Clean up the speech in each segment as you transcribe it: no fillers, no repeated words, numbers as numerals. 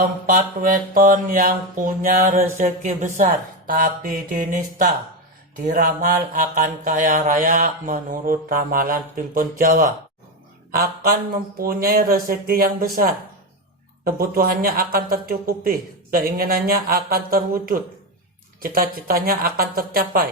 4 weton yang punya rezeki besar tapi dinista, diramal akan kaya raya menurut ramalan Primbon Jawa. Akan mempunyai rezeki yang besar, kebutuhannya akan tercukupi, keinginannya akan terwujud, cita-citanya akan tercapai.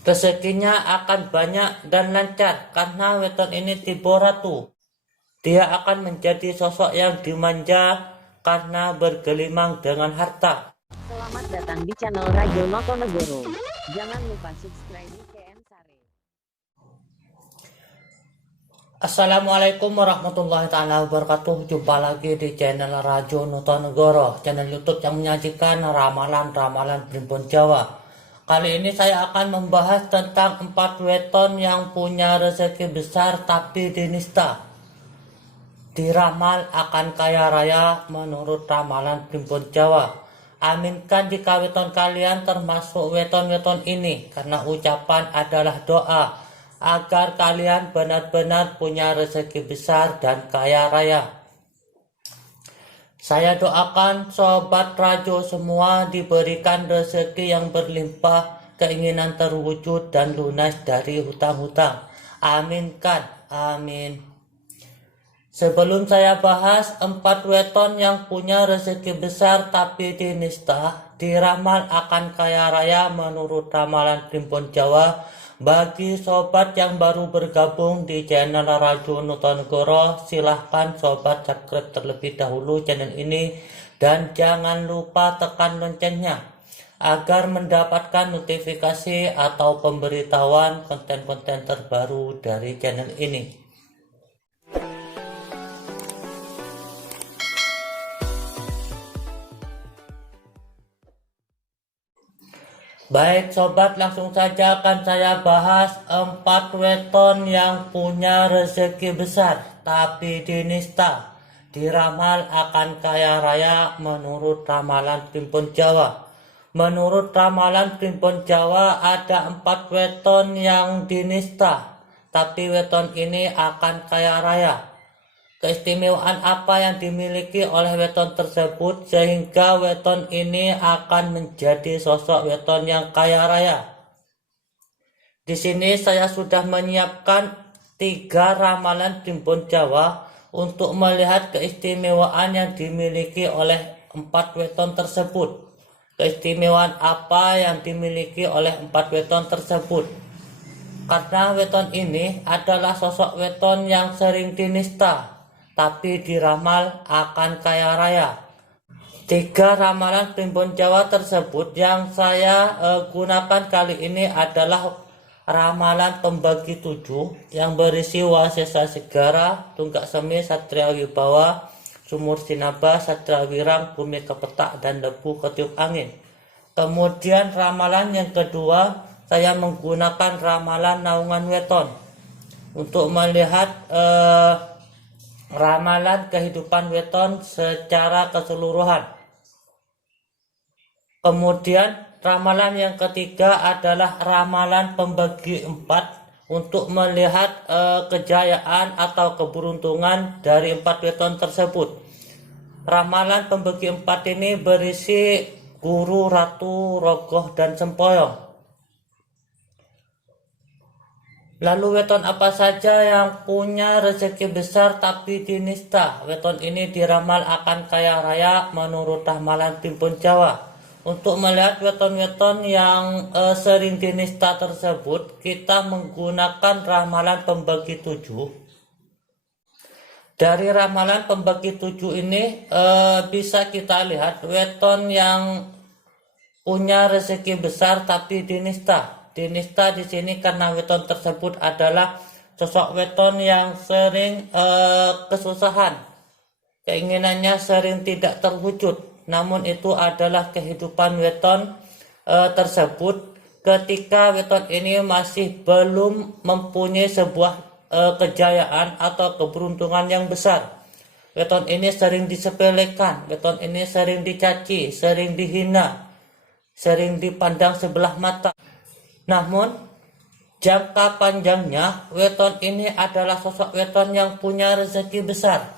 Rezekinya akan banyak dan lancar karena weton ini tiba ratu. Dia akan menjadi sosok yang dimanja karena bergelimang dengan harta. Selamat datang di channel Rajo Notonegoro. Jangan lupa subscribe KM Sare. Assalamualaikum warahmatullahi taala wabarakatuh. Jumpa lagi di channel Rajo Notonegoro, channel YouTube yang menyajikan ramalan-ramalan Primbon Jawa. Kali ini saya akan membahas tentang 4 weton yang punya rezeki besar tapi dinista, diramal akan kaya raya menurut ramalan Primbon Jawa. Aminkan jika weton kalian termasuk weton-weton ini, karena ucapan adalah doa agar kalian benar-benar punya rezeki besar dan kaya raya. Saya doakan sobat Rajo semua diberikan rezeki yang berlimpah, keinginan terwujud dan lunas dari hutang-hutang. Aminkan, amin. Sebelum saya bahas 4 weton yang punya rezeki besar tapi dinista, diramal akan kaya raya menurut ramalan Primbon Jawa, bagi sobat yang baru bergabung di channel Rajo Notonegoro, silahkan sobat subscribe terlebih dahulu channel ini dan jangan lupa tekan loncengnya agar mendapatkan notifikasi atau pemberitahuan konten-konten terbaru dari channel ini. Baik sobat, langsung saja akan saya bahas 4 weton yang punya rezeki besar tapi dinista, diramal akan kaya raya menurut ramalan Primbon Jawa. Menurut ramalan Primbon Jawa ada 4 weton yang dinista, tapi weton ini akan kaya raya. Keistimewaan apa yang dimiliki oleh weton tersebut sehingga weton ini akan menjadi sosok weton yang kaya raya? Di sini saya sudah menyiapkan 3 ramalan Primbon Jawa untuk melihat keistimewaan yang dimiliki oleh 4 weton tersebut. Keistimewaan apa yang dimiliki oleh 4 weton tersebut? Karena weton ini adalah sosok weton yang sering dinista tapi diramal akan kaya raya. 3 ramalan Primbon Jawa tersebut yang saya gunakan kali ini adalah ramalan pembagi 7 yang berisi Wasesa Segara, Tunggak Semi, Satria Wibawa, Sumur Sinaba, Satria Wirang, Bumi Kepetak, dan Debu Ketiup Angin. Kemudian ramalan yang kedua, saya menggunakan ramalan Naungan Weton untuk melihat ramalan kehidupan weton secara keseluruhan. Kemudian ramalan yang ketiga adalah ramalan pembagi 4 untuk melihat kejayaan atau keberuntungan dari 4 weton tersebut. Ramalan pembagi 4 ini berisi Guru, Ratu, Rogoh, dan Sempoyong. Lalu weton apa saja yang punya rezeki besar tapi dinista? Weton ini diramal akan kaya raya menurut ramalan Primbon Jawa. Untuk melihat weton-weton yang sering dinista tersebut, kita menggunakan ramalan pembagi 7. Dari ramalan pembagi 7 ini bisa kita lihat weton yang punya rezeki besar tapi dinista. Dinista di sini karena weton tersebut adalah sosok weton yang sering kesusahan, keinginannya sering tidak terwujud. Namun itu adalah kehidupan weton tersebut ketika weton ini masih belum mempunyai sebuah kejayaan atau keberuntungan yang besar. Weton ini sering disepelekan, weton ini sering dicaci, sering dihina, sering dipandang sebelah mata. Namun, jangka panjangnya, weton ini adalah sosok weton yang punya rezeki besar.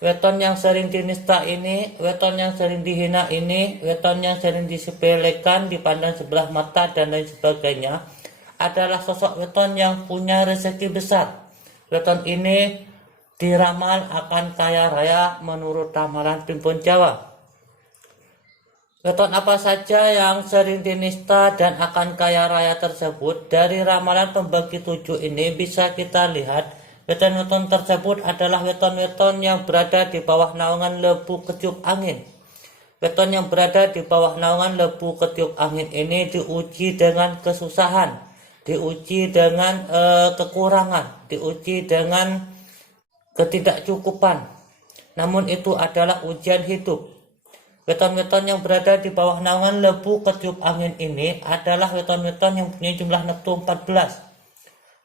weton yang sering dinista ini, weton yang sering dihina ini, weton yang sering disepelekan, dipandang sebelah mata dan lain sebagainya adalah sosok weton yang punya rezeki besar. Weton ini diramal akan kaya raya menurut ramalan Primbon Jawa. Weton apa saja yang sering dinista dan akan kaya raya tersebut? Dari ramalan pembagi 7 ini bisa kita lihat weton-weton tersebut adalah weton-weton yang berada di bawah naungan Lebu Ketiup Angin. Weton yang berada di bawah naungan Lebu Ketiup Angin ini diuji dengan kesusahan, diuji dengan kekurangan, diuji dengan ketidakcukupan. Namun itu adalah ujian hidup. Weton-weton yang berada di bawah naungan Lebu Ketiup Angin ini adalah weton-weton yang punya jumlah neptu 14.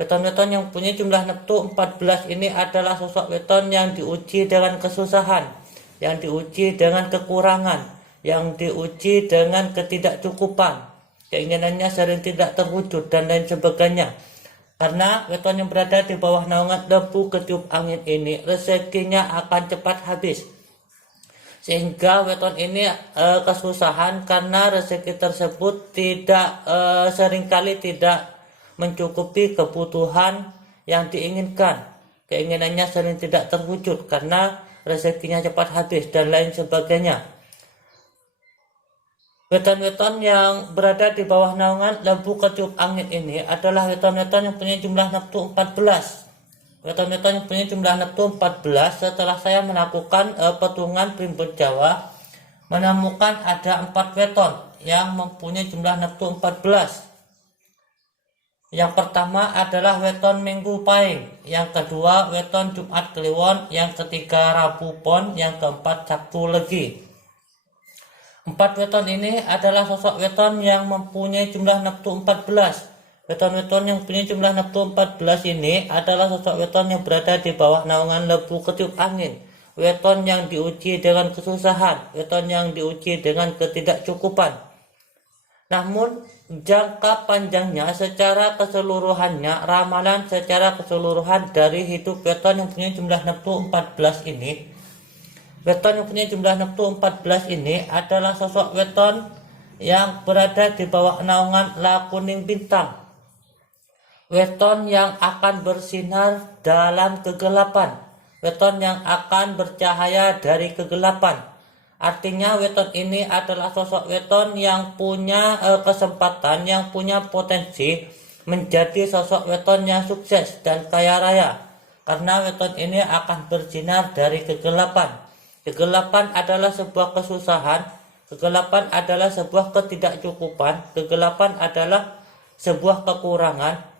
Weton-weton yang punya jumlah neptu 14 ini adalah sosok weton yang diuji dengan kesusahan, yang diuji dengan kekurangan, yang diuji dengan ketidakcukupan, keinginannya sering tidak terwujud dan lain sebagainya. Karena weton yang berada di bawah naungan Lebu Ketiup Angin ini rezekinya akan cepat habis. Sehingga weton ini kesusahan karena rezeki tersebut seringkali tidak mencukupi kebutuhan yang diinginkan. Keinginannya sering tidak terwujud karena rezekinya cepat habis dan lain sebagainya. Weton-weton yang berada di bawah naungan Lebu Ketiup Angin ini adalah weton-weton yang punya jumlah neptu 14. Weton-weton yang punya jumlah neptu 14 setelah saya melakukan petungan Primbon Jawa menemukan ada 4 weton yang mempunyai jumlah neptu 14. Yang pertama adalah weton Minggu Pahing, yang kedua weton Jumat Kliwon, yang ketiga Rabu Pon, yang keempat Sabtu Legi. 4 weton ini adalah sosok weton yang mempunyai jumlah neptu 14. Weton-weton yang punya jumlah neptu 14 ini adalah sosok weton yang berada di bawah naungan Lebu Ketiup Angin. Weton yang diuji dengan kesusahan, weton yang diuji dengan ketidakcukupan. Namun jangka panjangnya secara keseluruhannya, ramalan secara keseluruhan dari hidup weton yang punya jumlah neptu 14 ini, weton yang punya jumlah neptu 14 ini adalah sosok weton yang berada di bawah naungan La Kuning Bintang. Weton yang akan bersinar dalam kegelapan, weton yang akan bercahaya dari kegelapan. Artinya weton ini adalah sosok weton yang punya kesempatan, yang punya potensi menjadi sosok weton yang sukses dan kaya raya. Karena weton ini akan bersinar dari kegelapan. Kegelapan adalah sebuah kesusahan, kegelapan adalah sebuah ketidakcukupan, kegelapan adalah sebuah kekurangan.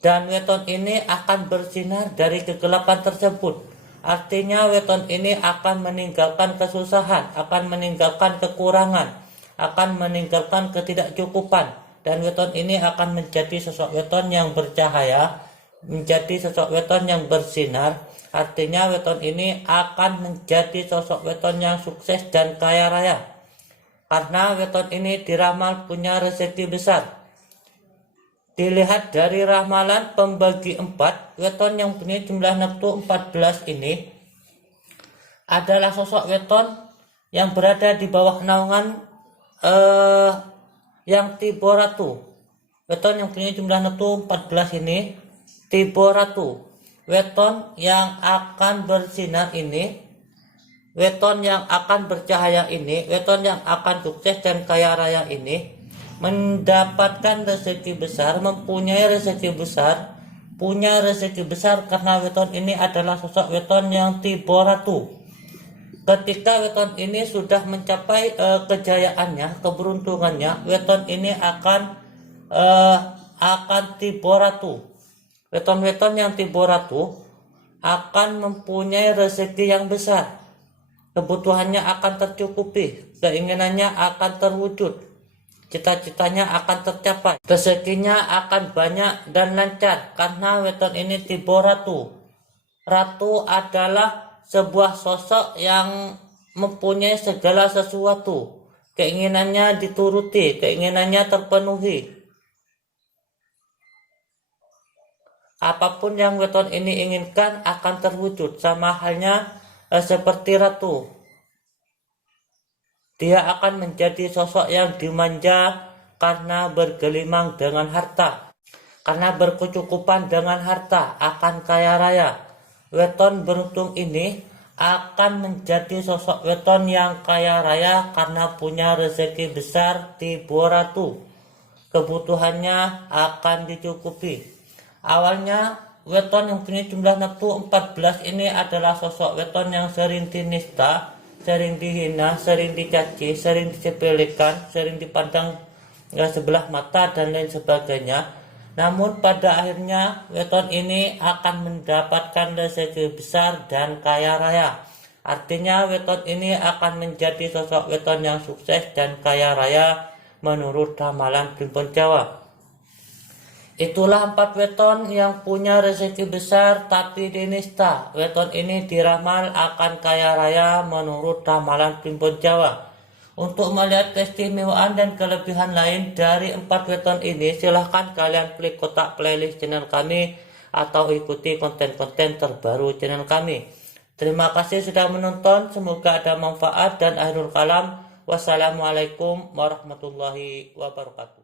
Dan weton ini akan bersinar dari kegelapan tersebut. Artinya weton ini akan meninggalkan kesusahan, akan meninggalkan kekurangan, akan meninggalkan ketidakcukupan. Dan weton ini akan menjadi sosok weton yang bercahaya, menjadi sosok weton yang bersinar. Artinya weton ini akan menjadi sosok weton yang sukses dan kaya raya. Karena weton ini diramal punya rezeki besar. Dilihat dari ramalan pembagi 4, weton yang punya jumlah neptu 14 ini adalah sosok weton yang berada di bawah naungan yang Tibo Ratu. Weton yang punya jumlah neptu 14 ini Tibo Ratu. Weton yang akan bersinar ini, weton yang akan bercahaya ini, weton yang akan sukses dan kaya raya ini mendapatkan rezeki besar, mempunyai rezeki besar, punya rezeki besar karena weton ini adalah sosok weton yang Tibo Ratu. Ketika weton ini sudah mencapai kejayaannya, keberuntungannya, weton ini akan Tibo Ratu. Weton-weton yang Tibo Ratu akan mempunyai rezeki yang besar. Kebutuhannya akan tercukupi, keinginannya akan terwujud, cita-citanya akan tercapai, rezekinya akan banyak dan lancar karena weton ini Tibo Ratu. Ratu adalah sebuah sosok yang mempunyai segala sesuatu, keinginannya dituruti, keinginannya terpenuhi. Apapun yang weton ini inginkan akan terwujud, sama halnya seperti ratu. Dia akan menjadi sosok yang dimanja karena bergelimang dengan harta, karena berkecukupan dengan harta, akan kaya raya. Weton beruntung ini akan menjadi sosok weton yang kaya raya karena punya rezeki besar di Boratu. Kebutuhannya akan dicukupi. Awalnya weton yang punya jumlah neptu 14 ini adalah sosok weton yang sering dinista, sering dihina, sering dicaci, sering disepelekan, sering dipandang sebelah mata dan lain sebagainya. Namun pada akhirnya weton ini akan mendapatkan rezeki besar dan kaya raya. Artinya weton ini akan menjadi sosok weton yang sukses dan kaya raya menurut ramalan Primbon Jawa. Itulah 4 weton yang punya rezeki besar tapi dinista. Weton ini diramal akan kaya raya menurut ramalan Primbon Jawa. Untuk melihat keistimewaan dan kelebihan lain dari 4 weton ini, silahkan kalian klik kotak playlist channel kami atau ikuti konten-konten terbaru channel kami. Terima kasih sudah menonton, semoga ada manfaat dan akhirul kalam. Wassalamualaikum warahmatullahi wabarakatuh.